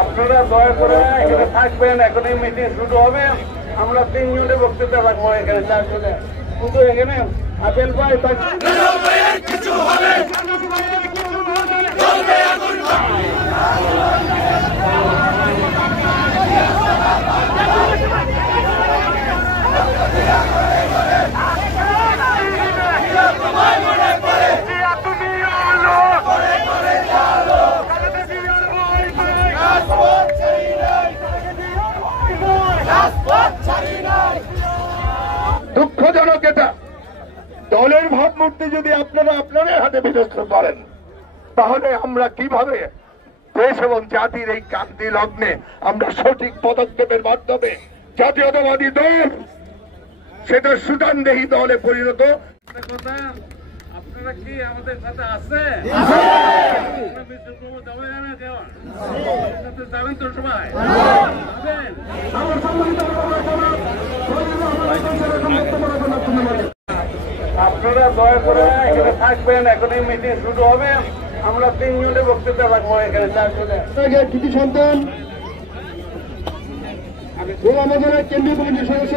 আপনারা দয়া করে এখানে থাকবেন। এখন এই মিটিং শুরু হবে। আমরা 3 জনে বক্তৃতা রাখবো এখানে 4 জনে। শুধু এখানে আপেল ভাই কিছু হবে দুঃখজনক এটা। দলের ভাবমূর্তি যদি আপনারা আপনাদের হাতে বিনষ্ট করেন, তাহলে আমরা কিভাবে দেশ এবং জাতির এই ক্রান্তি লগ্নে আমরা সঠিক পদক্ষেপের মাধ্যমে জাতীয়তাবাদী দল সেটা সুদানদেহী দলে পরিণত। আপনারা কি আমাদের সাথে আছে? যাবেন তো সবাই? আপনারা দয়া করে এখানে থাকবেন। এখন এই মিটিং শুরু হবে। আমরা 3 জনে বক্তৃতা রাখবো এখানে 4 জনে। কৃতি সন্তান আমাদের কেন্দ্রীয় কমিটির সদস্য